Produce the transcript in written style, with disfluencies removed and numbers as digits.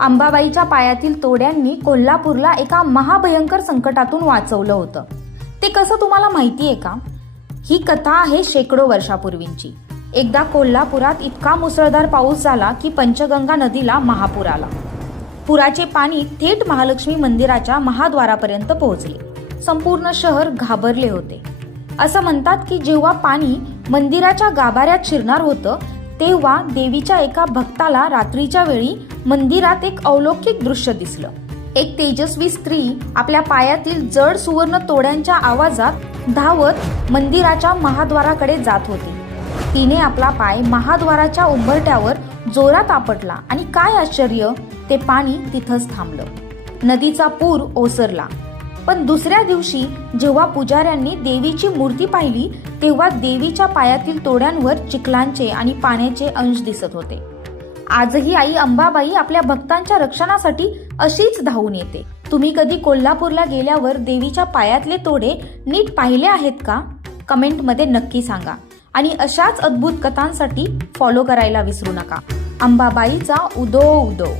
अंबाबाईच्या पायातील तोड्यांनी कोल्हापूरला एका महाभयंकर संकटातून वाचवलं होतं. ते कसं तुम्हाला माहिती आहे का? ही कथा आहे शेकडो वर्षापूर्वींची. एकदा कोल्हापुरात इतका मुसळधार पाऊस झाला की पंचगंगा नदीला महापूर आला. पुराचे पाणी थेट महालक्ष्मी मंदिराच्या महाद्वारापर्यंत पोहोचले. संपूर्ण शहर घाबरले होते. असं म्हणतात की जेव्हा पाणी मंदिराच्या गाभाऱ्यात शिरणार होतं तेव्हा देवीच्या एका भक्ताला रात्रीच्या वेळी मंदिरात एक अलौकिक दृश्य दिसलं. एक तेजस्वी स्त्री आपल्या पायातील जड सुवर्ण तोड्यांच्या आवाजात धावत मंदिराच्या महाद्वाराकडे जात होती. तिने आपला पाय महाद्वाराच्या उंबरठ्यावर जोरात आपटला आणि काय आश्चर्य, ते पाणी तिथंच थांबलं. नदीचा पूर ओसरला. पण दुसऱ्या दिवशी जेव्हा पुजाऱ्यांनी देवीची मूर्ती पाहिली तेव्हा देवीच्या पायातील तोड्यांवर चिखलांचे आणि पाण्याचे अंश दिसत होते. आजही आई अंबाबाई आपल्या भक्तांच्या रक्षणासाठी अशीच धावून येते. तुम्ही कधी कोल्हापूरला गेल्यावर देवीच्या पायातले तोडे नीट पाहिले आहेत का? कमेंटमध्ये नक्की सांगा. आणि अशाच अद्भुत कथांसाठी फॉलो करायला विसरू नका. अंबाबाईचा उदो उदो.